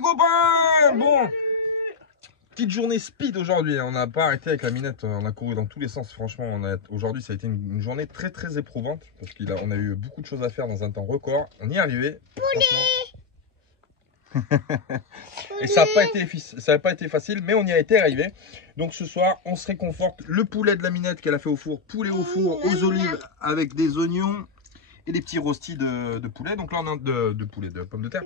les copains. Bon, petite journée speed aujourd'hui. On n'a pas arrêté avec la minette. On a couru dans tous les sens. Franchement, aujourd'hui, ça a été une journée très éprouvante. Parce qu'on a eu beaucoup de choses à faire dans un temps record. On y est arrivé. Et ça n'a pas été facile, mais on y a été arrivé. Donc ce soir, on se réconforte. Le poulet de la minette qu'elle a fait au four. Poulet au four, aux olives avec des oignons. Et des petits rostis de poulet. Donc là, on a de pommes de terre.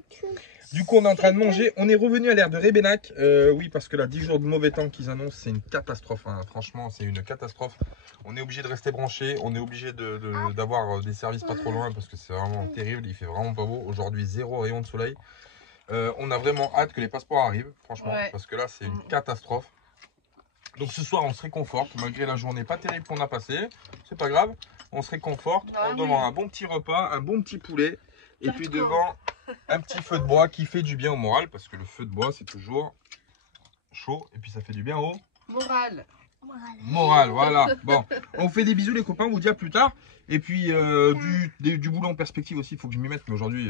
Du coup, on est en train de manger. On est revenu à l'ère de Rébénac. Oui, parce que là, 10 jours de mauvais temps qu'ils annoncent, c'est une catastrophe. Hein. Franchement, c'est une catastrophe. On est obligé de rester branché. On est obligé d'avoir des services pas trop loin parce que c'est vraiment terrible. Il fait vraiment pas beau. Aujourd'hui, 0 rayon de soleil. On a vraiment hâte que les passeports arrivent, franchement. Ouais. Parce que là, c'est une catastrophe. Donc ce soir, on se réconforte. Malgré la journée pas terrible qu'on a passée. C'est pas grave. On se réconforte devant un bon petit repas, un bon petit poulet. Et puis devant un petit feu de bois qui fait du bien au moral. Parce que le feu de bois, c'est toujours chaud. Et puis ça fait du bien au moral, voilà. Bon, on fait des bisous les copains. On vous dit à plus tard. Et puis du boulot en perspective aussi. Il faut que je m'y mette. Mais aujourd'hui,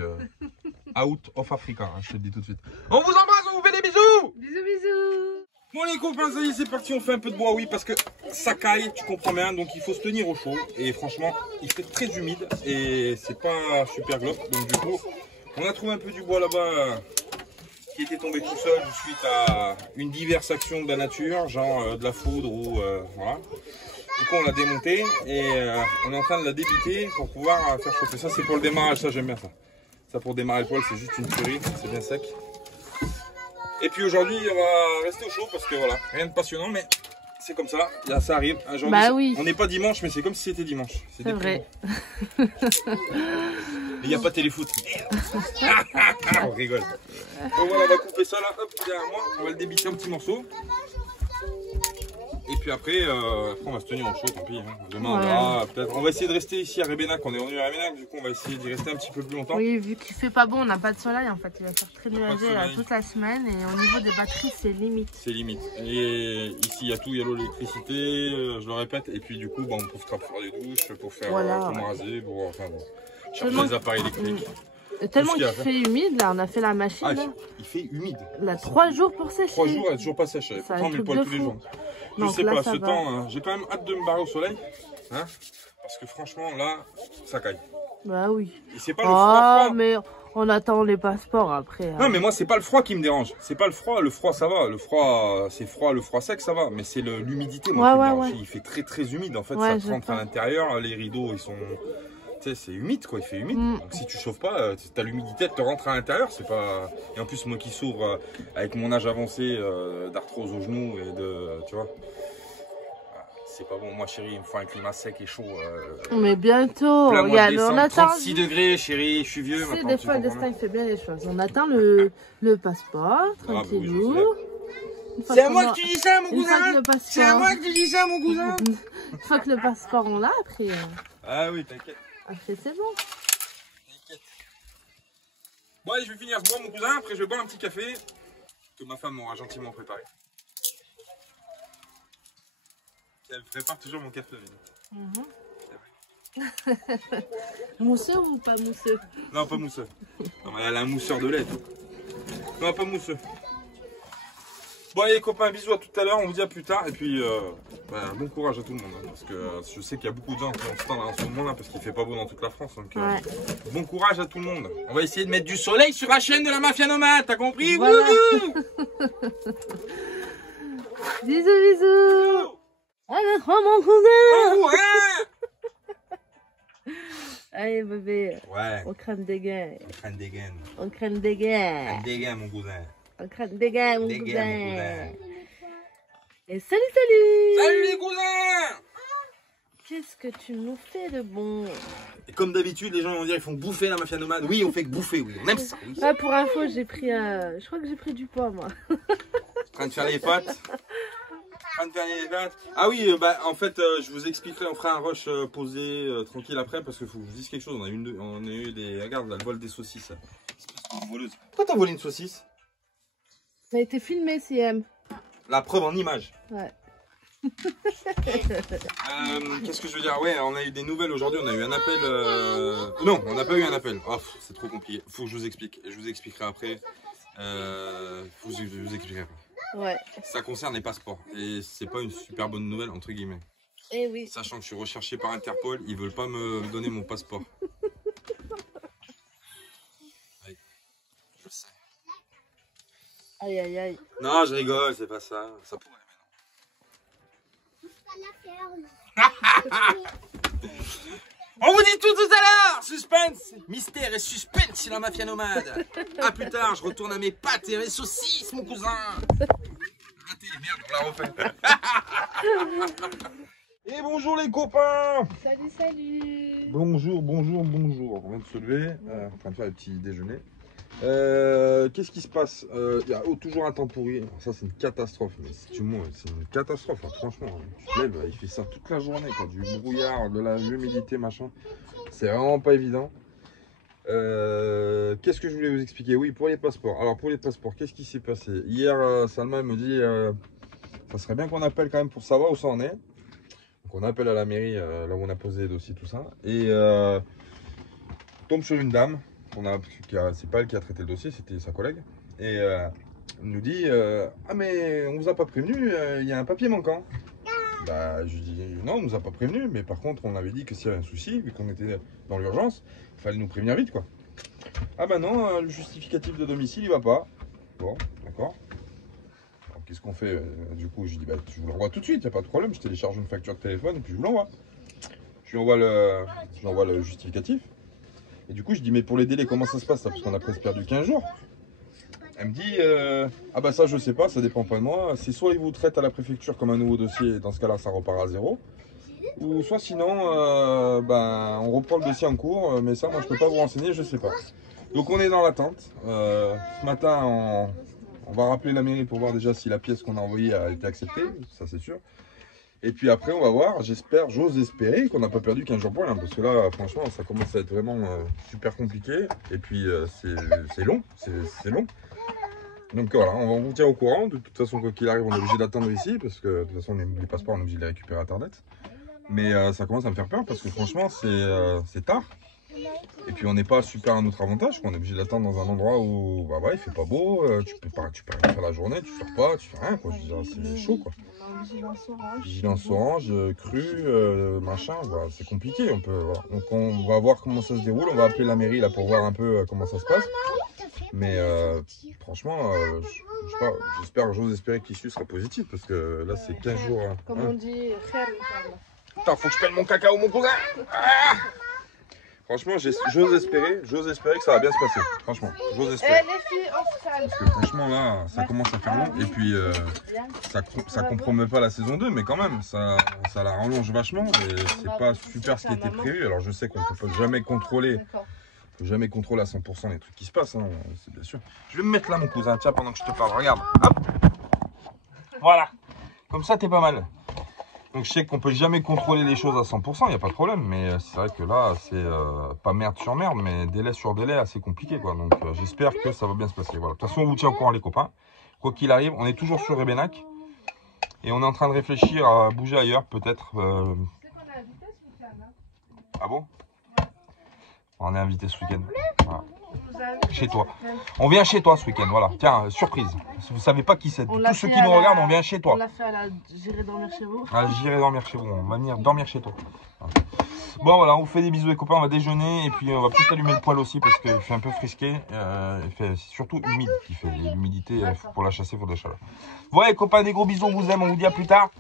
out of Africa. Hein, je te le dis tout de suite. On vous embrasse, on vous fait des bisous. Bisous. Bon les copains, ça y est, c'est parti, on fait un peu de bois, oui, parce que ça caille, tu comprends bien, donc il faut se tenir au chaud. Et franchement, il fait très humide et c'est pas super glauque. Donc du coup, on a trouvé un peu du bois là-bas qui était tombé tout seul suite à une diverse action de la nature, genre de la foudre ou voilà. Du coup, on l'a démonté et on est en train de la débiter pour pouvoir faire chauffer. Ça, c'est pour le démarrage, ça j'aime bien ça. Ça pour démarrer le poêle, c'est juste une tuerie, c'est bien sec. Et puis aujourd'hui, on va rester au chaud parce que voilà, rien de passionnant, mais c'est comme ça. Là, ça arrive. Bah oui. On n'est pas dimanche, mais c'est comme si c'était dimanche. C'est vrai. Il n'y a pas téléfoot. On rigole. Donc voilà, on va couper ça là, hop, derrière moi. On va le débiter en petits morceaux. Et puis après, on va se tenir au chaud, tant pis. Hein. Demain, on verra. Peut-être. On va essayer de rester ici à Rébénac. On est revenu à Rébénac, du coup, on va essayer d'y rester un petit peu plus longtemps. Oui, vu qu'il fait pas bon, on n'a pas de soleil en fait. Il va faire très nuageux toute la semaine. Et au niveau des batteries, c'est limite. C'est limite. Et ici, il y a tout. Il y a l'électricité, je le répète. Et puis, du coup, bah, on profitera pour faire des douches, pour faire pour raser, pour enfin, bon, chercher des appareils électriques. Tellement qu'il fait humide, là, on a fait la machine. Ah, là. Il fait humide. Là, 3 jours pour sécher. 3 jours, elle est toujours pas sèche. Pourtant, on met le poil tous les jours. Je sais pas, ce temps, j'ai quand même hâte de me barrer au soleil. Hein, parce que franchement, là, ça caille. Bah oui. Et c'est pas le froid. Mais on attend les passeports après. Non, mais moi, c'est pas le froid qui me dérange. C'est pas le froid, ça va. Le froid, c'est froid, le froid sec, ça va. Mais c'est l'humidité, moi, qui me dérange. Il fait très humide, en fait. Ça rentre à l'intérieur, les rideaux, ils sont... C'est humide quoi, il fait humide. Donc si tu chauffes pas, t'as l'humidité, elle te rentre à l'intérieur, c'est pas. Et en plus moi qui s'ouvre avec mon âge avancé d'arthrose au genou et de. Tu vois. C'est pas bon, moi chérie, il me faut un climat sec et chaud. Mais bientôt, regarde, on attend. 36 degrés chérie, je suis vieux maintenant. Des fois le destin il fait bien les choses. On attend le passeport, tranquillou. C'est à moi que tu dis ça mon cousin. C'est à moi que tu dis ça mon cousin. Une fois que le passeport on l'a après. Ah oui, t'inquiète. Après c'est bon. T'inquiète. Bon allez, je vais finir ce bois mon cousin, après je vais boire un petit café que ma femme m'aura gentiment préparé. Elle prépare toujours mon café. Mousseux ou pas mousseux? Non, pas mousseux. Non, mais elle a un mousseur de lait. Non, pas mousseux. Bon allez les copains, bisous à tout à l'heure, on vous dit à plus tard. Et puis bon courage à tout le monde. Hein, parce que je sais qu'il y a beaucoup de gens qui ont ce temps en ce moment là parce qu'il fait pas beau dans toute la France. Donc bon courage à tout le monde. On va essayer de mettre du soleil sur la chaîne de la Mafia Nomade, t'as compris? Voilà. Bisous. Allez, oh mon cousin. Oh, ouais. Allez bébé. Ouais. On crème des gains. On crème des gains. On crème des gains. Crème des gains mon cousin. On crème des gains mon cousin. Et salut. Salut les cousins. Qu'est-ce que tu nous fais de bon? Et comme d'habitude, les gens vont dire ils font bouffer la Mafia Nomade. Oui, on fait que bouffer, oui. On aime ça. Oui. Ah, pour info, j'ai pris je crois que j'ai pris du poids moi. En train de faire les pâtes. Ah oui, bah en fait, je vous expliquerai, on fera un rush posé tranquille après parce qu'il faut que je vous dise quelque chose. On a eu des. Regarde, là, le vol des saucisses. Voleuse. Pourquoi t'as volé une saucisse? Ça a été filmé, CM. La preuve en image. Ouais. Qu'est-ce que je veux dire? Ouais, on a eu des nouvelles aujourd'hui. On a eu un appel. Non, on n'a pas eu un appel. Oh, c'est trop compliqué. Faut que je vous explique. Je vous expliquerai après. Faut que je vous explique après. Ouais. Ça concerne les passeports et c'est pas une super bonne nouvelle entre guillemets. Eh oui. Sachant que je suis recherché par Interpol, ils veulent pas me donner mon passeport. Oui, je sais. Aïe aïe aïe. Non, je rigole, c'est pas ça. Ça pourrait maintenant. On vous dit tout à l'heure. Suspense, mystère et suspense chez la mafia nomade. A plus tard, je retourne à mes pâtes et à mes saucisses, mon cousin. Raté, merde, on l'a refait. Et bonjour les copains. Salut, salut. Bonjour, bonjour, bonjour. On vient de se lever, en train de faire le petit déjeuner. Qu'est-ce qui se passe? Il y a toujours un temps pourri. Alors ça, c'est une catastrophe. Mais c'est une catastrophe, hein, franchement. Tu te lèves, il fait ça toute la journée, quoi. Du brouillard, de la humidité, machin. C'est vraiment pas évident. Qu'est-ce que je voulais vous expliquer? Oui, pour les passeports. Alors, pour les passeports, qu'est-ce qui s'est passé? Hier, Salma me dit ça serait bien qu'on appelle quand même pour savoir où ça en est. Donc, on appelle à la mairie, là où on a posé les dossiers, tout ça. Et tombe sur une dame. C'est pas elle qui a traité le dossier, c'était sa collègue. Et elle nous dit ah, mais on vous a pas prévenu, il y a un papier manquant. Bah, je lui dis non, on nous a pas prévenu, mais par contre, on avait dit que s'il y avait un souci, vu qu'on était dans l'urgence, il fallait nous prévenir vite, quoi. Ah, bah non, le justificatif de domicile, il va pas. Bon, d'accord. Alors, qu'est-ce qu'on fait? Du coup, je lui dis bah, je vous l'envoie tout de suite, il n'y a pas de problème, je télécharge une facture de téléphone et puis je vous l'envoie. Je lui envoie le justificatif. Et du coup, je dis, mais pour les délais, comment ça se passe? Parce qu'on a presque perdu 15 jours. Elle me dit, ah bah ça, je sais pas, ça dépend pas de moi. C'est soit ils vous traitent à la préfecture comme un nouveau dossier, dans ce cas-là, ça repart à zéro. Ou soit sinon, ben, on reprend le dossier en cours, mais ça, moi, je peux pas vous renseigner, je sais pas. Donc, on est dans l'attente. Ce matin, on va rappeler la mairie pour voir déjà si la pièce qu'on a envoyée a été acceptée, ça c'est sûr. Et puis après, on va voir, j'ose espérer qu'on n'a pas perdu 15 jours pour rien. Parce que là, franchement, ça commence à être vraiment super compliqué. Et puis, c'est long, c'est long. Donc voilà, on vous tient au courant. De toute façon, quoi qu'il arrive, on est obligé d'attendre ici. Parce que de toute façon, les passeports, on est obligé de les récupérer à Internet. Mais ça commence à me faire peur parce que franchement, c'est tard. Et puis, on n'est pas super à notre avantage. On est obligé d'attendre dans un endroit où bah, ouais, il fait pas beau. Tu peux rien faire la journée, tu sors pas, tu fais rien. C'est chaud, quoi. Vigilance orange, cru, machin, voilà, c'est compliqué. Voilà. Donc on va voir comment ça se déroule. On va appeler la mairie là pour voir un peu comment ça se passe. Mais franchement, je sais pas, j'ose espérer que l'issue sera positive parce que là c'est 15 jours. Comme on dit, putain, faut que je pèle mon cacao, mon cousin. Ah, franchement, j'ose espérer que ça va bien se passer. Franchement, j'ose espérer. Parce que franchement, là, ça commence à faire long. Et puis, ça compromet pas la saison 2, mais quand même, ça la rallonge vachement. Et c'est pas super ce qui était prévu. Alors, je sais qu'on peut jamais contrôler. Faut jamais contrôler à 100% les trucs qui se passent, hein, c'est bien sûr. Je vais me mettre là, mon cousin, tiens, pendant que je te parle. Regarde, hop. Voilà. Comme ça, t'es pas mal. Donc je sais qu'on peut jamais contrôler les choses à 100%, il n'y a pas de problème, mais c'est vrai que là, c'est pas merde sur merde, mais délai sur délai assez compliqué, quoi. Donc j'espère que ça va bien se passer. Voilà. De toute façon, on vous tient au courant, les copains. Quoi qu'il arrive, on est toujours sur Rebenac et on est en train de réfléchir à bouger ailleurs, peut-être. Ah bon? On est invité ce week-end. Voilà. Chez toi. On vient chez toi ce week-end, voilà. Tiens, surprise. Si vous savez pas qui c'est, tous ceux qui nous regardent, on vient chez toi. On l'a fait à la J'irai dormir chez vous. Ah, j'irai dormir chez vous, on va venir dormir chez toi. Voilà. Bon voilà, on vous fait des bisous les copains, on va déjeuner et puis on va peut-être allumer le poêle aussi parce qu'il fait un peu frisqué. C'est surtout humide qui fait. L'humidité, pour la chasser, il faut de la chaleur. Voilà les copains, des gros bisous, on vous aime, on vous dit à plus tard.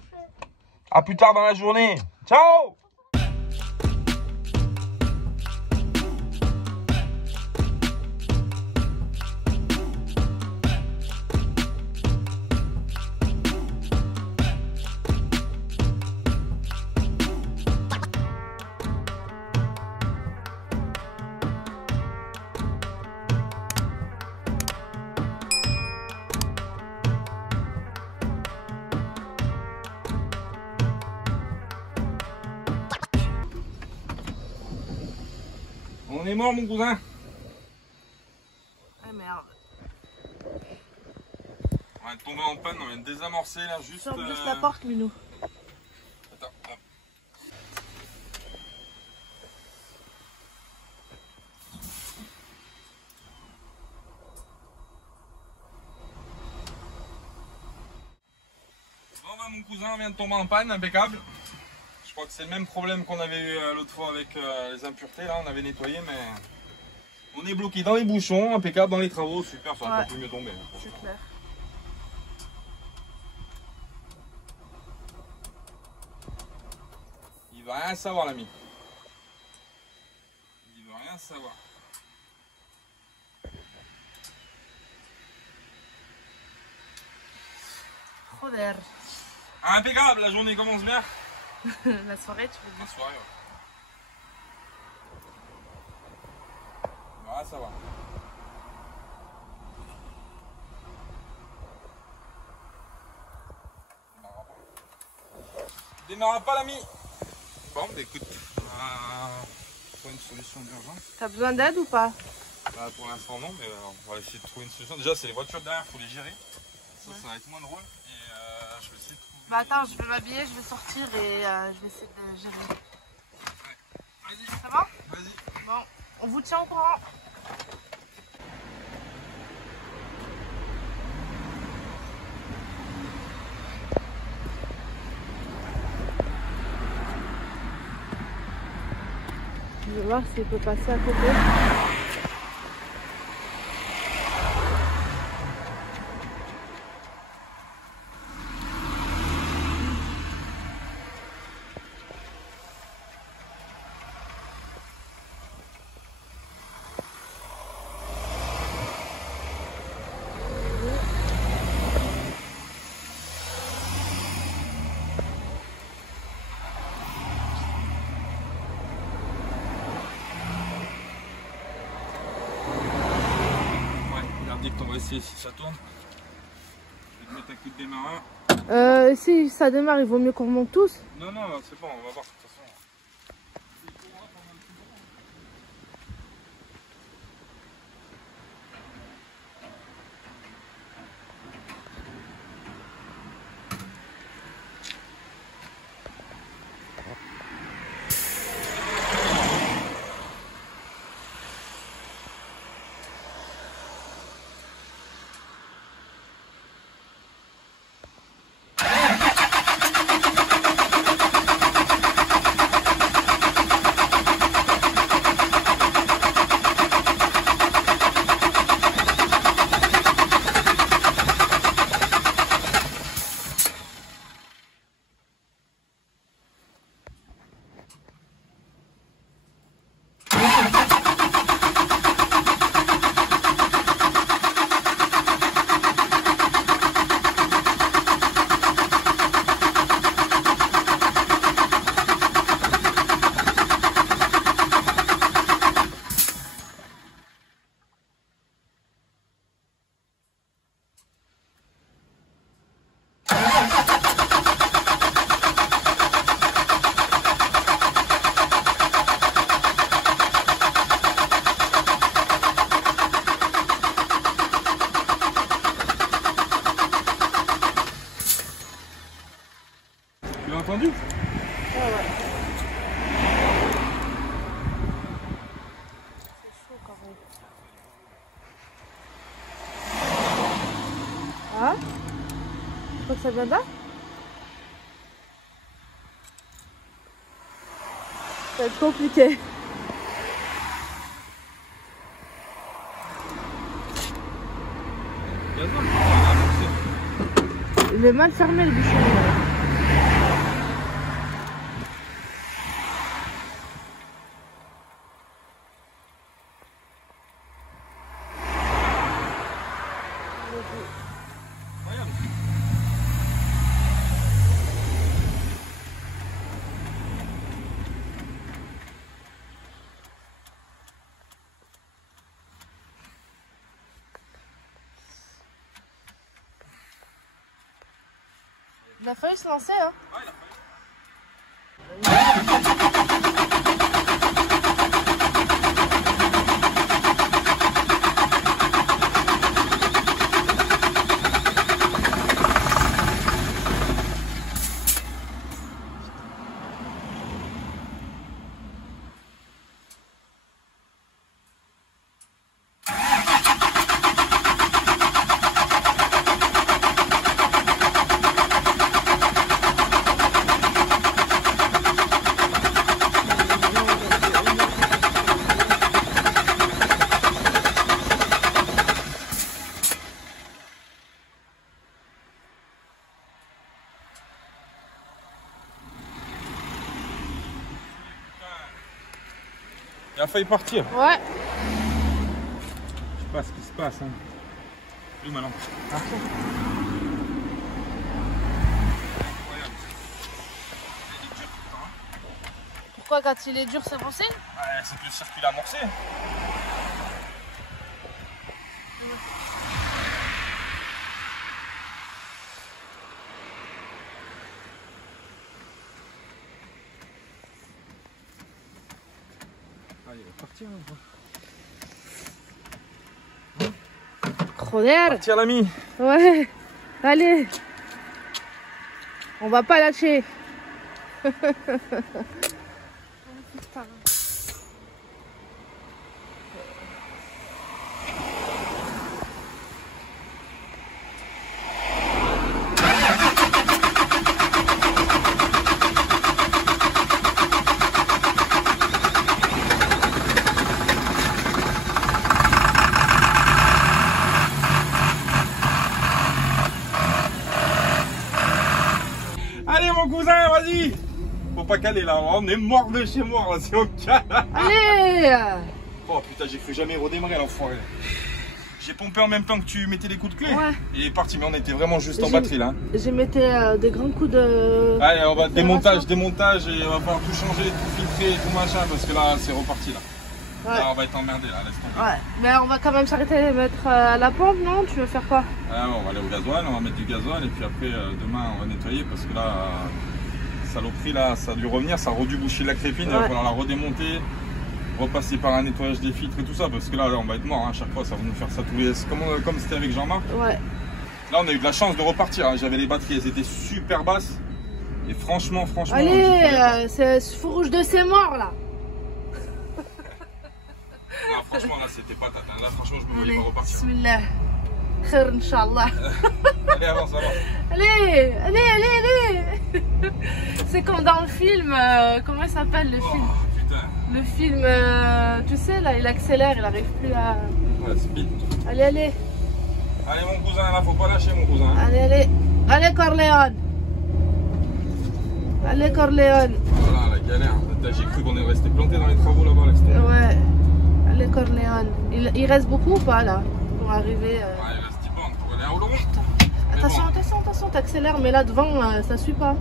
À plus tard dans la journée. Ciao! On est mort, mon cousin. Ah merde. On vient de tomber en panne, on vient de désamorcer là, juste. Ferme juste la porte, Minou. Attends, hop. mon cousin vient de tomber en panne, impeccable. Je crois que c'est le même problème qu'on avait eu l'autre fois avec les impuretés. Là, on avait nettoyé, mais on est bloqué dans les bouchons, impeccable dans les travaux. Super, ça aurait pas pu mieux tomber. C'est clair. Il va rien savoir, l'ami. Il va rien savoir. Joder. Impeccable, la journée commence bien. La soirée, tu veux dire? La soirée, ouais. Il va rien savoir. Démarre pas, l'ami. Bon, bah écoute, on va trouver une solution d'urgence. T'as besoin d'aide ou pas? Bah, pour l'instant non, mais on va essayer de trouver une solution. Déjà, c'est les voitures derrière, il faut les gérer. Ça va être moins drôle. Et je vais essayer de trouver... Bah attends, je vais m'habiller, je vais sortir et je vais essayer de gérer. Ouais. Vas-y. Ça va? Vas-y. Bon, on vous tient au courant. Je vais voir s'il peut passer à côté. On va essayer si ça tourne. Je vais te mettre un coup de démarreur. Si ça démarre, il vaut mieux qu'on remonte tous. Non, non, c'est bon, on va voir de toute façon. Tu l'as entendu? Ouais, ouais. C'est chaud quand même. Ah? Tu crois que ça vient là? Ça va être compliqué. Il est mal fermé le bouchon. Il a fallu se lancer, hein? Ouais, il a fallu. failli partir. Ouais. Je sais pas ce qui se passe. Hein. Où maintenant? Pourquoi quand il est dur, c'est bon signe? Ouais, c'est que le circuit est amorcé. Allez, il va partir. Joder. Tiens l'ami. Ouais. Allez. On va pas lâcher. Putain. Allez mon cousin, vas-y. Faut pas caler là, on est mort de chez mort là, c'est au cas. Allez. Oh putain, j'ai cru jamais redémarrer l'enfoiré. J'ai pompé en même temps que tu mettais les coups de clé. Ouais. Il est parti, mais on était vraiment juste en batterie là. J'ai metté des grands coups de... Allez, on va démontage et on va falloir tout changer, tout filtrer, tout machin, parce que là c'est reparti là. Ouais. Là on va être emmerdé là, laisse tomber. Ouais, mais on va quand même s'arrêter et mettre à la pompe, non? Tu veux faire quoi? On va aller au gasoil, on va mettre du gasoil et puis après demain on va nettoyer parce que là, saloperie là, ça a dû revenir, ça a dû boucher la crépine, il va falloir la redémonter, repasser par un nettoyage des filtres et tout ça parce que là on va être mort, hein, à chaque fois ça va nous faire ça tous les... Comme c'était avec Jean-Marc. Ouais. Là on a eu de la chance de repartir, hein. J'avais les batteries, elles étaient super basses et franchement. Allez, c'est ce feu rouge de c'est mort là. Ah, franchement là c'était patate, hein. Là franchement je me voyais pas repartir. Bismillah. Khair Inch'Allah. Allez avance. Allez. C'est comme dans le film, comment il s'appelle le film? Putain. Le film, tu sais là, il accélère, il arrive plus à... Ouais, speed. Allez. Allez mon cousin, là faut pas lâcher mon cousin. Allez Corleone. Allez Corleone. Voilà la galère, j'ai cru qu'on est resté planté dans les travaux là-bas. Ouais. Allez Corleone. Il reste beaucoup ou pas là pour arriver Ouais, il reste 10 bornes pour aller à Oloron. Attention, t'accélères, mais là devant ça suit pas.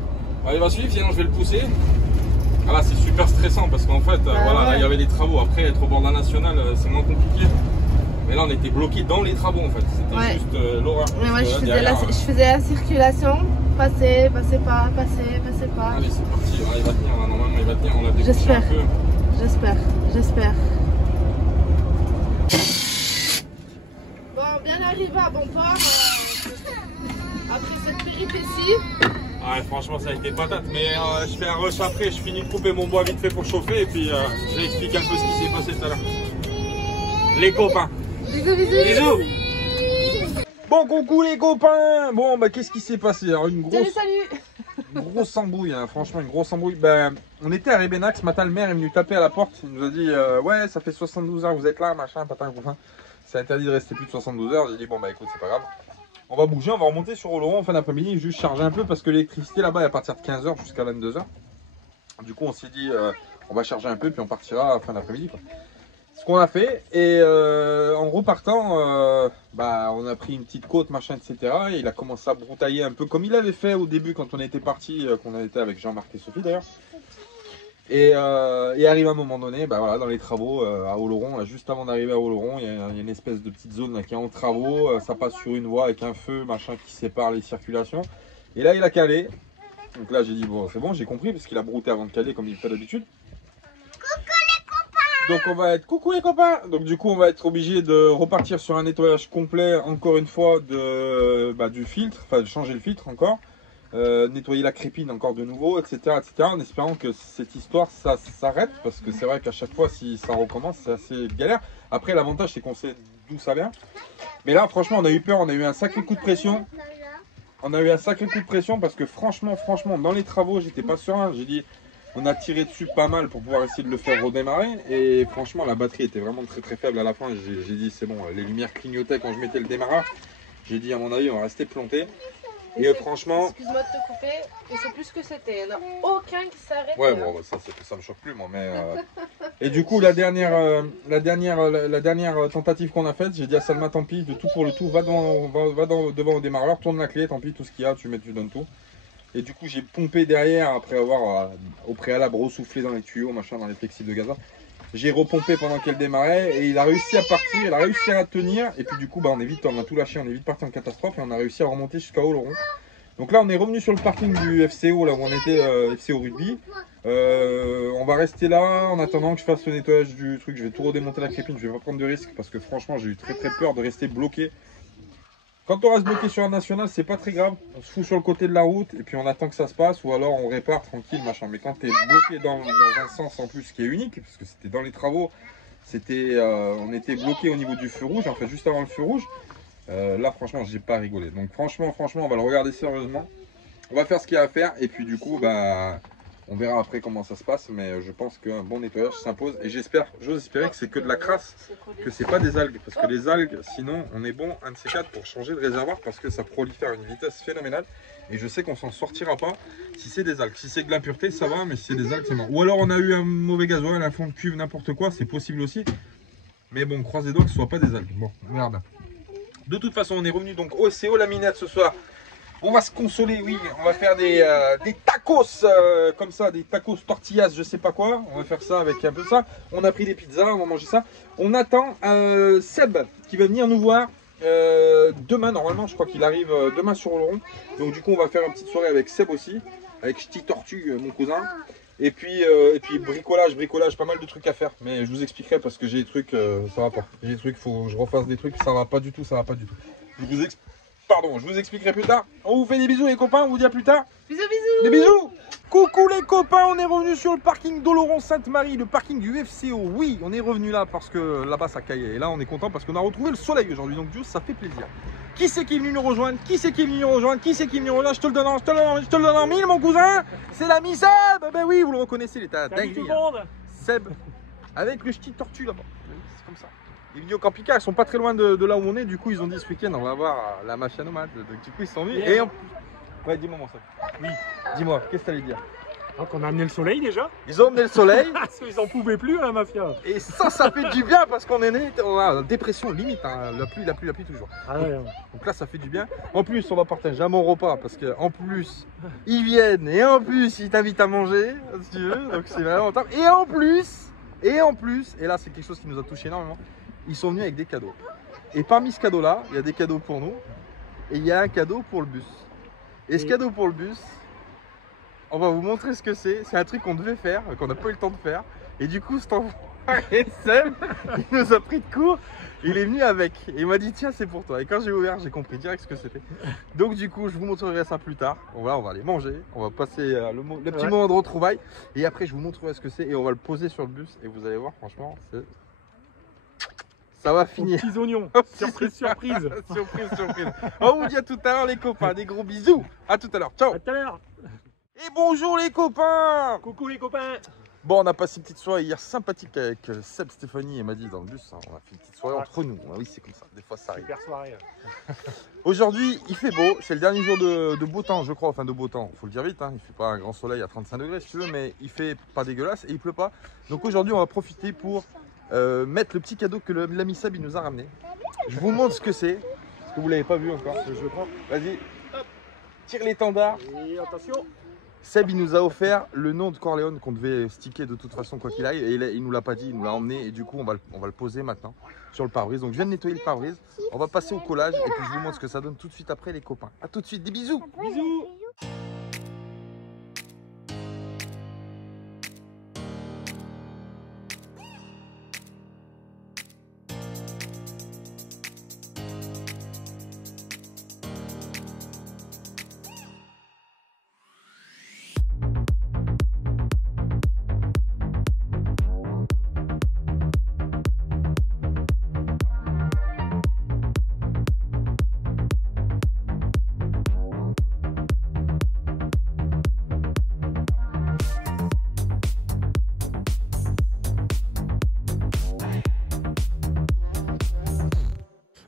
Ouais, il va suivre, sinon je vais le pousser. Ah là c'est super stressant parce qu'en fait, voilà, là il y avait des travaux. Après être au bord de la nationale, c'est moins compliqué. Mais là on était bloqué dans les travaux en fait. C'était juste l'horreur. Mais moi je faisais la circulation. Passez pas. Allez c'est parti, il va tenir là, normalement il va tenir, on a décoché un peu. J'espère. Bon, bien arrivé à bon port après cette péripétie. Ouais, franchement ça a été patate, mais je fais un rush après, je finis de couper mon bois vite fait pour chauffer et puis je vais expliquer un peu ce qui s'est passé tout à l'heure. Les copains. Bisous. Bon coucou les copains. Bon bah qu'est-ce qui s'est passé? Alors une grosse embrouille, hein. Franchement une grosse embrouille. Ben, on était à Rébenac ce matin, le maire est venu taper à la porte, il nous a dit ouais ça fait 72 heures que vous êtes là, machin, patin, cousin. C'est interdit de rester plus de 72 heures. J'ai dit bon bah écoute c'est pas grave. On va bouger, on va remonter sur Oloron en fin d'après-midi, juste charger un peu parce que l'électricité là-bas est à partir de 15 h jusqu'à 22 h. Du coup on s'est dit on va charger un peu puis on partira en fin d'après-midi. Ce qu'on a fait et en repartant, on a pris une petite côte machin etc. Et il a commencé à broutailler un peu comme il avait fait au début quand on était parti, qu'on avait été avec Jean-Marc et Sophie d'ailleurs. Et arrive un moment donné, voilà, dans les travaux à Oloron, là, juste avant d'arriver à Oloron, il y a une espèce de petite zone là, qui est en travaux, ça passe sur une voie avec un feu machin qui sépare les circulations. Et là il a calé, donc là j'ai dit bon c'est bon, j'ai compris parce qu'il a brouté avant de caler comme il fait d'habitude. Donc on va être coucou les copains. Donc du coup on va être obligé de repartir sur un nettoyage complet encore une fois du filtre, enfin de changer le filtre encore. Nettoyer la crépine encore de nouveau, etc., en espérant que cette histoire ça s'arrête parce que c'est vrai qu'à chaque fois si ça recommence c'est assez galère. Après l'avantage c'est qu'on sait d'où ça vient, mais là franchement on a eu peur, on a eu un sacré coup de pression. Parce que franchement dans les travaux j'étais pas serein. J'ai dit on a tiré dessus pas mal pour pouvoir essayer de le faire redémarrer et franchement la batterie était vraiment très faible à la fin. J'ai dit c'est bon, les lumières clignotaient quand je mettais le démarrage. J'ai dit à mon avis on va rester planté. Et franchement... Excuse-moi de te couper, et c'est plus ce que c'était. Il n'y en a aucun qui s'arrête. Ouais, bon, ça me choque plus, moi. Mais, Et du coup, la dernière tentative qu'on a faite, j'ai dit à Salma, tant pis, de tout pour le tout, va devant au démarreur, tourne la clé, tant pis, tout ce qu'il y a, tu donnes tout. Et du coup, j'ai pompé derrière, après avoir au préalable ressoufflé dans les tuyaux, machin, dans les flexibles de gazon. J'ai repompé pendant qu'elle démarrait et il a réussi à partir, il a réussi à tenir. Et puis du coup, on a tout lâché, on est vite parti en catastrophe et on a réussi à remonter jusqu'à Oloron. Donc là, on est revenu sur le parking du FCO, là où on était, FCO Rugby. On va rester là en attendant que je fasse le nettoyage du truc. Je vais tout redémonter la crépine, je vais pas prendre de risques parce que franchement, j'ai eu très peur de rester bloqué. Quand on reste bloqué sur la nationale, c'est pas très grave. On se fout sur le côté de la route et puis on attend que ça se passe ou alors on répare tranquille, machin. Mais quand tu es bloqué dans un sens en plus qui est unique, parce que c'était dans les travaux, on était bloqué au niveau du feu rouge, en fait juste avant le feu rouge. Là franchement, j'ai pas rigolé. Donc franchement, on va le regarder sérieusement. On va faire ce qu'il y a à faire et puis du coup, on verra après comment ça se passe, mais je pense qu'un bon nettoyage s'impose et j'ose espérer que c'est que de la crasse, que c'est pas des algues, parce que les algues, sinon on est bon, un de ces quatre, pour changer de réservoir parce que ça prolifère à une vitesse phénoménale et je sais qu'on s'en sortira pas si c'est des algues. Si c'est de l'impureté, ça va, mais si c'est des algues, c'est mort. Ou alors on a eu un mauvais gasoil, un fond de cuve, n'importe quoi, c'est possible aussi, mais bon, croise les doigts que ce soit pas des algues. Bon, merde. De toute façon, on est revenu donc au SCO La Minette ce soir. On va se consoler, oui, on va faire des tacos comme ça, des tacos tortillas, je sais pas quoi. On va faire ça avec un peu ça. On a pris des pizzas, on va manger ça. On attend Seb qui va venir nous voir demain, normalement, je crois qu'il arrive demain sur Oloron. Donc du coup, on va faire une petite soirée avec Seb aussi, avec Ch'ti Tortue, mon cousin. Et puis bricolage, pas mal de trucs à faire. Mais je vous expliquerai parce que j'ai des trucs, ça va pas. J'ai des trucs, faut que je refasse des trucs, ça va pas du tout, ça va pas du tout. Je vous expliquerai plus tard. On vous fait des bisous les copains, on vous dit à plus tard. Bisous, bisous. Des bisous. Coucou les copains, on est revenu sur le parking d'Oloron-Sainte-Marie, le parking du FCO. Oui, on est revenu là parce que là-bas ça caillait. Et là on est content parce qu'on a retrouvé le soleil aujourd'hui. Donc Dieu, ça fait plaisir. Qui c'est qui est venu nous rejoindre? Je te le donne en mille mon cousin. C'est l'ami Seb. Ben oui, vous le reconnaissez, il est à dinguerie. Seb, avec le Ch'ti Tortue là-bas. C'est comme ça. Il est venu au camping-car, ils sont pas très loin de là où on est, du coup ils ont dit ce week-end on va voir la machine nomade. Donc du coup ils sont venus et ouais, dis-moi mon Seb. Oui. Dis-moi, qu'est-ce que t'allais dire? Donc on a amené le soleil déjà. Ils ont amené le soleil. Parce qu'ils en pouvaient plus la mafia. Et ça fait du bien parce qu'on on a dépression limite, hein. la pluie toujours. Ah ouais, ouais. Donc là ça fait du bien. En plus on va partager un bon repas parce qu'en plus ils viennent et en plus ils t'invitent à manger si tu veux. Donc c'est vraiment top. Et en plus, et là c'est quelque chose qui nous a touché énormément, ils sont venus avec des cadeaux. Et parmi ce cadeau là, il y a des cadeaux pour nous et il y a un cadeau pour le bus. Et ce cadeau pour le bus, on va vous montrer ce que c'est. C'est un truc qu'on devait faire, qu'on n'a pas eu le temps de faire. Et du coup, cet enfoiré Seb, il nous a pris de court. Il est venu avec. Et il m'a dit, tiens, c'est pour toi. Et quand j'ai ouvert, j'ai compris direct ce que c'était. Donc du coup, je vous montrerai ça plus tard. On va aller manger. On va passer le petit moment de retrouvailles. Et après, je vous montrerai ce que c'est. Et on va le poser sur le bus. Et vous allez voir, franchement, ça va finir. Petits oignons. Surprise. Surprise. On vous dit à tout à l'heure les copains. Des gros bisous. À tout à l'heure. Ciao. À tout à l'heure. Et bonjour les copains. Coucou les copains. Bon, on a passé une petite soirée hier sympathique avec Seb, Stéphanie et Maddy dans le bus. On a fait une petite soirée entre nous. Ah oui, c'est comme ça. Des fois, ça arrive. Super soirée. Aujourd'hui, il fait beau. C'est le dernier jour de beau temps, je crois. Enfin, de beau temps. Faut le dire vite. Hein. Il fait pas un grand soleil à 35 degrés, si tu veux, mais il fait pas dégueulasse et il pleut pas. Donc aujourd'hui, on va profiter pour mettre le petit cadeau que l'ami Seb il nous a ramené. Je vous montre ce que c'est. Parce que vous l'avez pas vu encore. Je le prends. Vas-y. Tire l'étendard. Et attention. Seb il nous a offert le nom de Corleone qu'on devait sticker de toute façon quoi qu'il aille et il nous l'a pas dit, il nous l'a emmené et du coup on va le poser maintenant sur le pare-brise. Donc je viens de nettoyer le pare-brise, on va passer au collage et puis je vous montre ce que ça donne tout de suite après les copains. A tout de suite, des bisous. Bisous.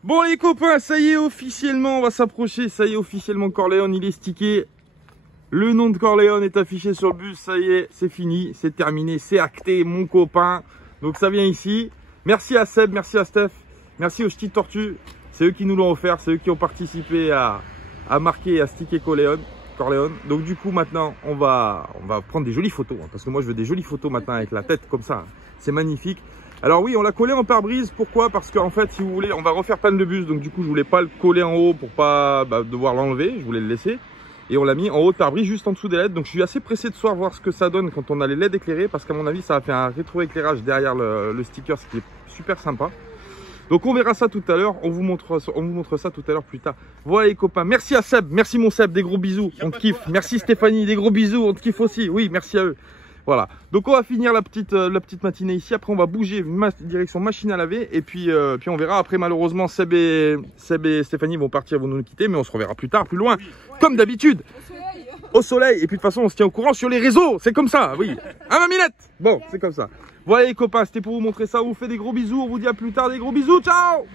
Bon les copains, ça y est officiellement, on va s'approcher, ça y est officiellement Corleone, il est stické. Le nom de Corleone est affiché sur le bus, ça y est, c'est fini, c'est terminé, c'est acté mon copain. Donc ça vient ici. Merci à Seb, merci à Steph, merci aux Ch'tis Tortues. C'est eux qui nous l'ont offert, c'est eux qui ont participé à marquer et à sticker Corleone. Donc du coup maintenant on va prendre des jolies photos, hein, parce que moi je veux des jolies photos maintenant avec la tête comme ça, hein. C'est magnifique. Alors oui, on l'a collé en pare-brise, pourquoi? Parce qu'en fait, si vous voulez, on va refaire panne de bus, donc du coup je voulais pas le coller en haut pour pas devoir l'enlever, je voulais le laisser. Et on l'a mis en haut de pare-brise, juste en dessous des LED. Donc je suis assez pressé de soir voir ce que ça donne quand on a les LED éclairés, parce qu'à mon avis ça va faire un rétro-éclairage derrière le sticker, ce qui est super sympa. Donc on verra ça tout à l'heure, on vous montre ça tout à l'heure plus tard. Voilà les copains, merci à Seb, merci mon Seb, des gros bisous, on te kiffe. Merci Stéphanie, des gros bisous, on te kiffe aussi, oui merci à eux. Voilà, donc on va finir la petite matinée ici, après on va bouger direction machine à laver et puis on verra. Après malheureusement Seb et Stéphanie vont partir, vont nous quitter, mais on se reverra plus tard, plus loin, comme d'habitude. Au soleil, et puis de toute façon on se tient au courant sur les réseaux, c'est comme ça, oui. Hein Maminette? Bon, c'est comme ça. Voilà les copains, c'était pour vous montrer ça, on vous fait des gros bisous, on vous dit à plus tard, des gros bisous, ciao.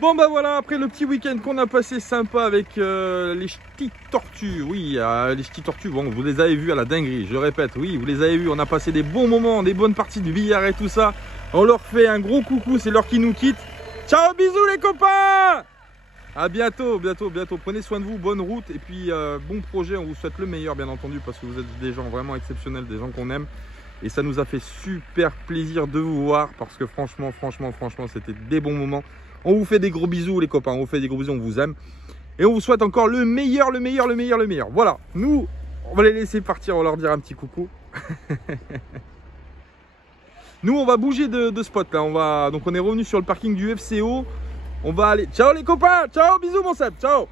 Bon bah voilà, après le petit week-end qu'on a passé sympa avec les Ch'tis Tortues. Oui, les Ch'tis Tortues, bon, vous les avez vus à la dinguerie, je répète, oui, vous les avez vus, on a passé des bons moments, des bonnes parties du billard et tout ça. On leur fait un gros coucou, c'est l'heure qu'ils nous quittent. Ciao, bisous les copains. À bientôt, bientôt. Prenez soin de vous, bonne route et puis bon projet, on vous souhaite le meilleur bien entendu, parce que vous êtes des gens vraiment exceptionnels, des gens qu'on aime. Et ça nous a fait super plaisir de vous voir, parce que franchement, c'était des bons moments. On vous fait des gros bisous les copains, on vous fait des gros bisous, on vous aime. Et on vous souhaite encore le meilleur. Voilà, nous, on va les laisser partir, on va leur dire un petit coucou. Nous, on va bouger de spot là. Donc on est revenu sur le parking du FCO. On va aller... Ciao les copains, ciao, bisous mon Seb, ciao.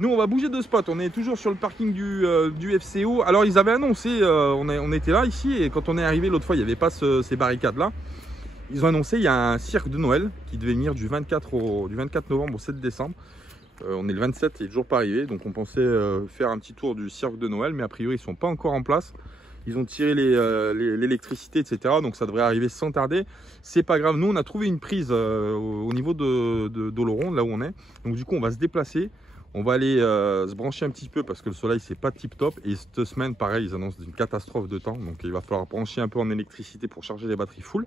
Nous, on va bouger de spot. On est toujours sur le parking du FCO. Alors, ils avaient annoncé, on était là ici, et quand on est arrivé l'autre fois, il n'y avait pas ces barricades-là. Ils ont annoncé, il y a un cirque de Noël qui devait venir du 24 novembre au 7 décembre. On est le 27, il n'est toujours pas arrivé. Donc, on pensait faire un petit tour du cirque de Noël, mais a priori, ils ne sont pas encore en place. Ils ont tiré l'électricité, etc. Donc, ça devrait arriver sans tarder. C'est pas grave. Nous, on a trouvé une prise au niveau d'Oloron, là où on est. Donc, du coup, on va se déplacer. On va aller se brancher un petit peu parce que le soleil c'est pas tip top, et cette semaine pareil ils annoncent une catastrophe de temps, donc il va falloir brancher un peu en électricité pour charger les batteries full.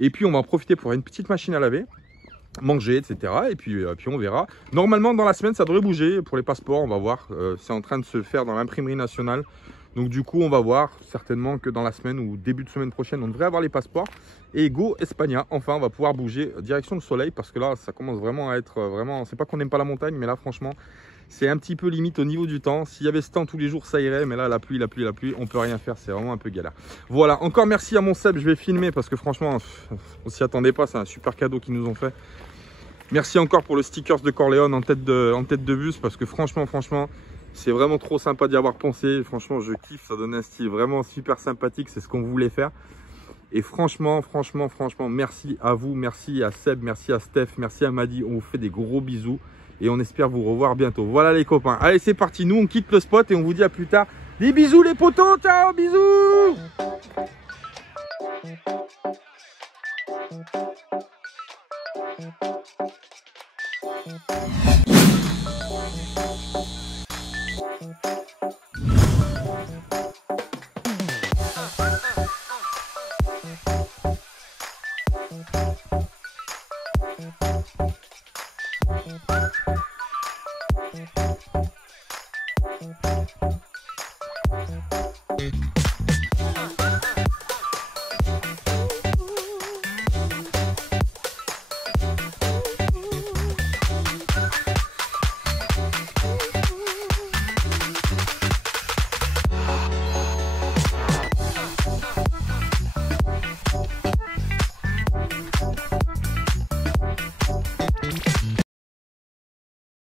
Et puis on va en profiter pour une petite machine à laver, manger, etc. Et puis on verra. Normalement dans la semaine ça devrait bouger pour les passeports, on va voir. C'est en train de se faire dans l'imprimerie nationale. Donc du coup on va voir certainement que dans la semaine ou début de semaine prochaine on devrait avoir les passeports. Et go Espagna, enfin on va pouvoir bouger direction le soleil, parce que là ça commence vraiment à être vraiment, c'est pas qu'on n'aime pas la montagne, mais là franchement c'est un petit peu limite au niveau du temps. S'il y avait ce temps tous les jours ça irait, mais là la pluie on peut rien faire, c'est vraiment un peu galère. Voilà, encore merci à mon Seb, je vais filmer parce que franchement on s'y attendait pas, c'est un super cadeau qu'ils nous ont fait. Merci encore pour le stickers de Corleone en tête de bus, parce que franchement c'est vraiment trop sympa d'y avoir pensé. Franchement je kiffe, ça donne un style vraiment super sympathique, c'est ce qu'on voulait faire. Et franchement, merci à vous, merci à Seb, merci à Steph, merci à Madi. On vous fait des gros bisous et on espère vous revoir bientôt. Voilà les copains, allez c'est parti, nous on quitte le spot et on vous dit à plus tard. Des bisous les potos, ciao, bisous.